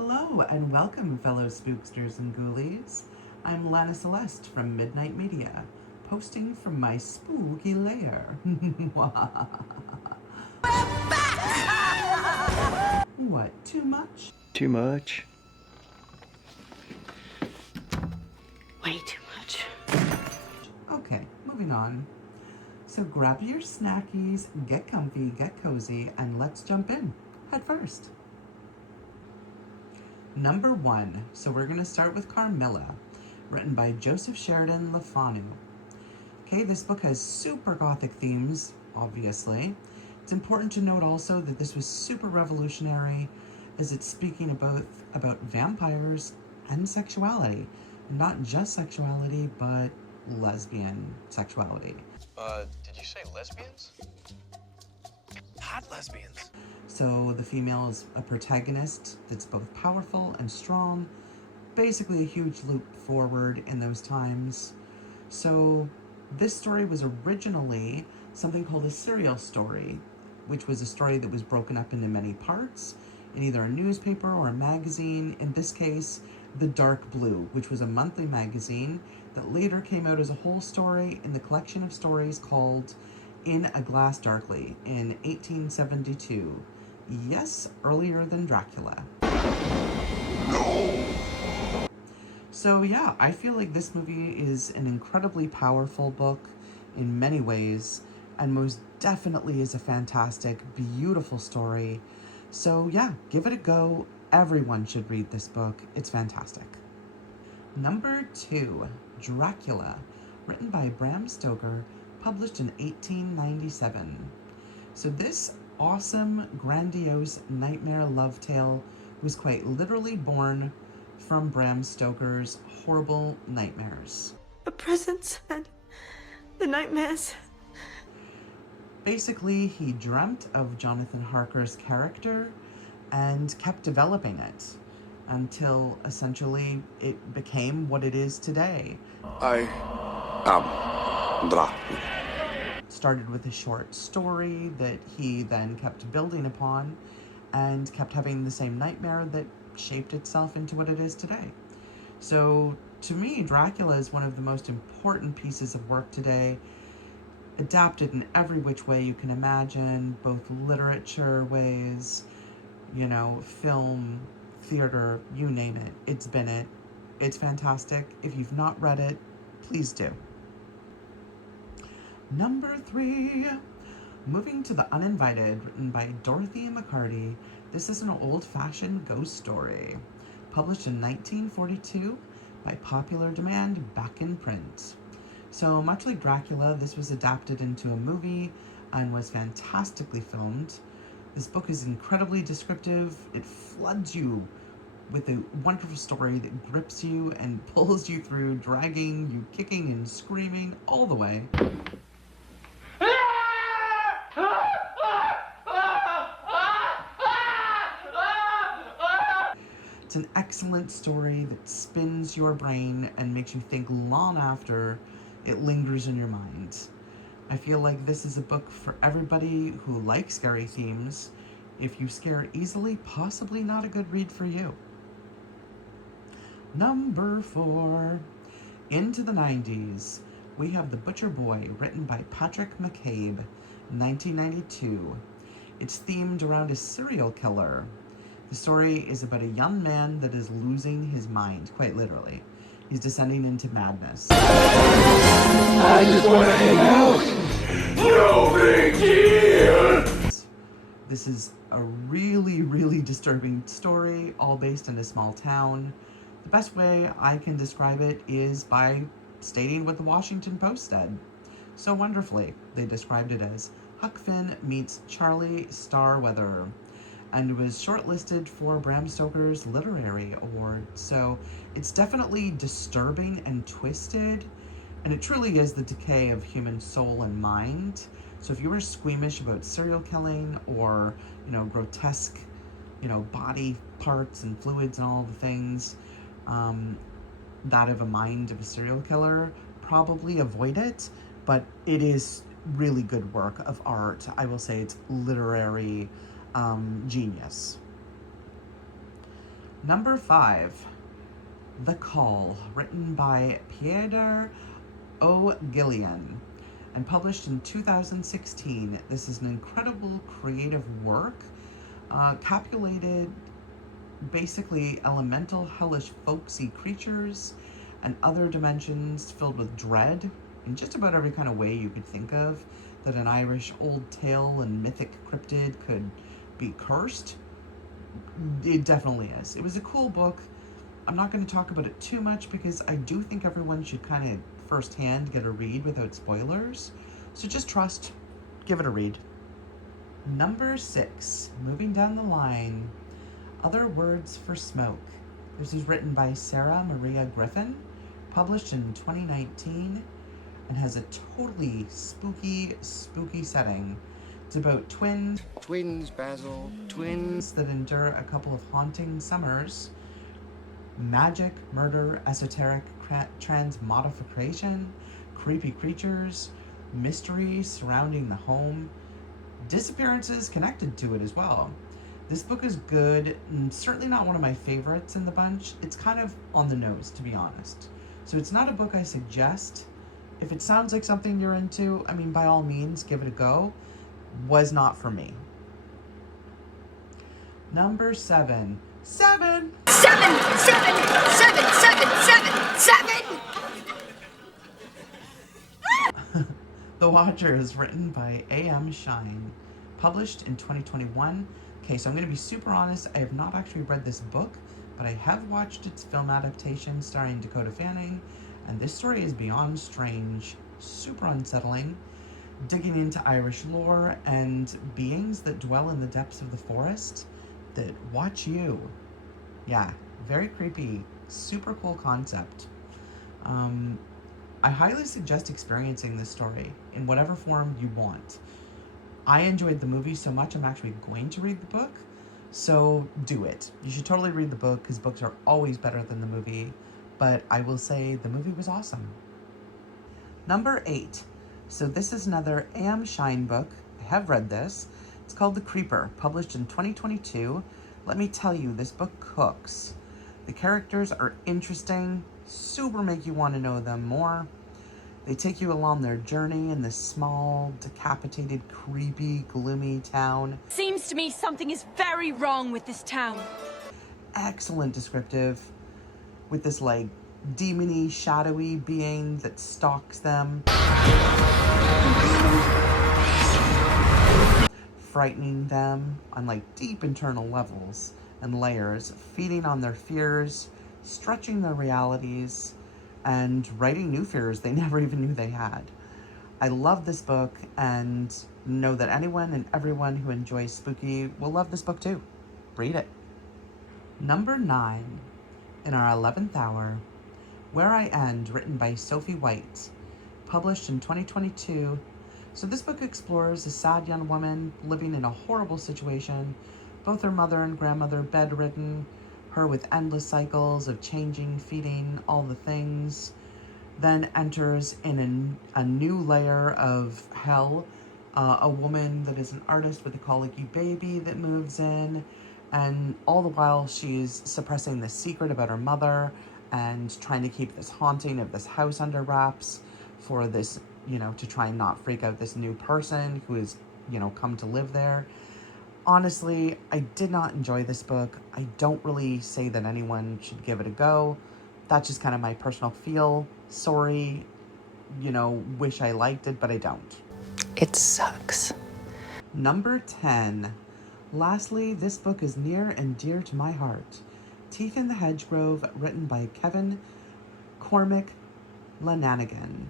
Hello and welcome, fellow spooksters and ghoulies. I'm Lana Celeste from Midnight Media, posting from my spooky lair. What, too much? Too much. Way too much. Okay, moving on. So grab your snackies, get comfy, get cozy, and let's jump in. Head first. Number 1. So we're going to start with Carmilla, written by Joseph Sheridan Le Fanu. Okay, this book has super gothic themes, obviously. It's important to note also that this was super revolutionary, as it's speaking about vampires and sexuality. Not just sexuality, but lesbian sexuality. Did you say lesbians? Hot lesbians. So the female is a protagonist that's both powerful and strong, basically a huge leap forward in those times. So this story was originally something called a serial story, which was a story that was broken up into many parts in either a newspaper or a magazine. In this case, The Dark Blue, which was a monthly magazine that later came out as a whole story in the collection of stories called In a Glass Darkly in 1872. Yes, earlier than Dracula. So yeah, I feel like this movie is an incredibly powerful book in many ways, and most definitely is a fantastic, beautiful story. So yeah, give it a go. Everyone should read this book. It's fantastic. Number 2, Dracula, written by Bram Stoker, published in 1897. So this awesome, grandiose nightmare love tale was quite literally born from Bram Stoker's horrible nightmares. The presence and the nightmares. Basically, he dreamt of Jonathan Harker's character and kept developing it until essentially it became what it is today. I am Dracula. Started with a short story that he then kept building upon and kept having the same nightmare that shaped itself into what it is today. So to me, Dracula is one of the most important pieces of work today, adapted in every which way you can imagine, both literature ways, film, theater, you name it. It's been it. It's fantastic. If you've not read it, please do. Number 3, moving to The Uninvited, written by Dorothy McCarty. This is an old-fashioned ghost story, published in 1942 by popular demand, back in print. So much like Dracula, this was adapted into a movie and was fantastically filmed. This book is incredibly descriptive. It floods you with a wonderful story that grips you and pulls you through, dragging you kicking and screaming all the way. It's an excellent story that spins your brain and makes you think long after it lingers in your mind. I feel like this is a book for everybody who likes scary themes. If you scare easily, possibly not a good read for you. Number 4, into the 90s, we have The Butcher Boy, written by Patrick McCabe, 1992. It's themed around a serial killer. The story is about a young man that is losing his mind, quite literally. He's descending into madness. I just want to hang out. No big deal. This is a really, really disturbing story, all based in a small town. The best way I can describe it is by stating what the Washington Post said so wonderfully. They described it as Huck Finn meets Charlie Starweather, and was shortlisted for Bram Stoker's Literary Award. So it's definitely disturbing and twisted, and it truly is the decay of human soul and mind. So if you were squeamish about serial killing or, grotesque, body parts and fluids and all the things, that of a mind of a serial killer, probably avoid it, but it is really good work of art. I will say it's literary genius. Number 5, The Call, written by Peadar O'Gillion and published in 2016. This is an incredible creative work, capulated basically elemental, hellish, folksy creatures and other dimensions filled with dread in just about every kind of way you could think of that an Irish old tale and mythic cryptid could be cursed. It definitely is. It was a cool book. I'm not going to talk about it too much because I do think everyone should kind of firsthand get a read without spoilers. So just trust, give it a read. Number 6, moving down the line, Other Words for Smoke. This is written by Sarah Maria Griffin, published in 2019, and has a totally spooky setting. It's about twins, Basil, twins. that endure a couple of haunting summers. Magic, murder, esoteric transmogrification, creepy creatures, mysteries surrounding the home, disappearances connected to it as well. This book is good, and certainly not one of my favorites in the bunch. It's kind of on the nose, to be honest. So it's not a book I suggest. If it sounds like something you're into, I mean, by all means, give it a go. Was not for me. Number 7. 7! 7, 7, 7, 7, 7, 7! The Watcher is written by A.M. Shine, published in 2021. Okay, so I'm going to be super honest. I have not actually read this book, but I have watched its film adaptation starring Dakota Fanning, and this story is beyond strange, super unsettling, digging into Irish lore and beings that dwell in the depths of the forest that watch you. Yeah, very creepy, super cool concept. I highly suggest experiencing this story in whatever form you want. I enjoyed the movie so much, I'm actually going to read the book, so do it. You should totally read the book because books are always better than the movie, but I will say the movie was awesome. Number 8. So this is another A.M. Shine book. I have read this. It's called The Creeper, published in 2022. Let me tell you, this book cooks. The characters are interesting, super make you want to know them more. They take you along their journey in this small, decapitated, creepy, gloomy town. Seems to me something is very wrong with this town. Excellent descriptive, with this like demony, shadowy being that stalks them, frightening them on like deep internal levels and layers, feeding on their fears, stretching their realities, and writing new fears they never even knew they had. I love this book and know that anyone and everyone who enjoys spooky will love this book too. Read it. Number 9, in our 11th hour, Where I End, written by Sophie White, published in 2022. So this book explores a sad young woman living in a horrible situation, both her mother and grandmother bedridden, her with endless cycles of changing, feeding, all the things, then enters in a new layer of hell, a woman that is an artist with a colicky baby that moves in, and all the while she's suppressing the secret about her mother and trying to keep this haunting of this house under wraps for this, to try and not freak out this new person who has, come to live there. Honestly, I did not enjoy this book. I don't really say that anyone should give it a go. That's just kind of my personal feel. Sorry, wish I liked it, but I don't. It sucks. Number 10. Lastly, this book is near and dear to my heart. Teeth in the Hedgegrove, written by Kevin Cormac Lananigan,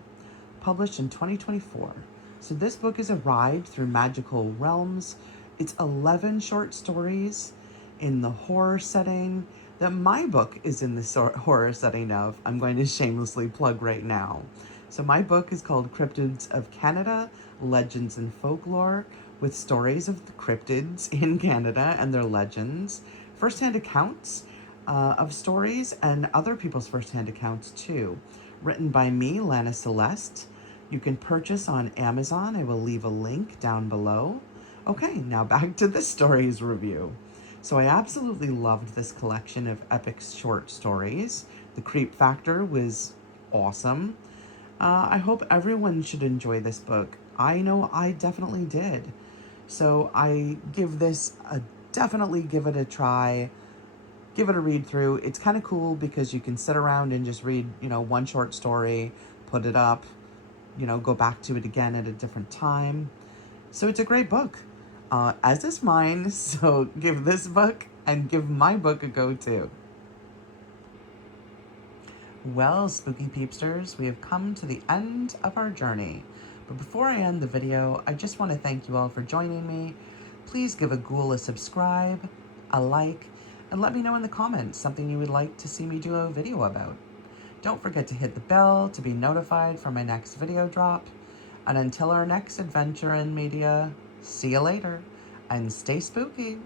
published in 2024. So this book is a ride through magical realms. It's 11 short stories in the horror setting that my book is in the horror setting of. I'm going to shamelessly plug right now. So my book is called Cryptids of Canada, Legends and Folklore, with stories of the cryptids in Canada and their legends, first-hand accounts of stories, and other people's first-hand accounts too. Written by me, Lana Celeste. You can purchase on Amazon. I will leave a link down below. Okay, now back to the stories review. So I absolutely loved this collection of epic short stories. The creep factor was awesome. I hope everyone should enjoy this book. I know I definitely did. So I give this definitely give it a try. Give it a read through. It's kind of cool because you can sit around and just read, one short story, put it up, go back to it again at a different time. So it's a great book, as is mine. So give this book and give my book a go too. Well, spooky peepsters, we have come to the end of our journey. But before I end the video, I just want to thank you all for joining me. Please give a ghoul a subscribe, a like, and let me know in the comments something you would like to see me do a video about. Don't forget to hit the bell to be notified for my next video drop. And until our next adventure in media, see you later and stay spooky.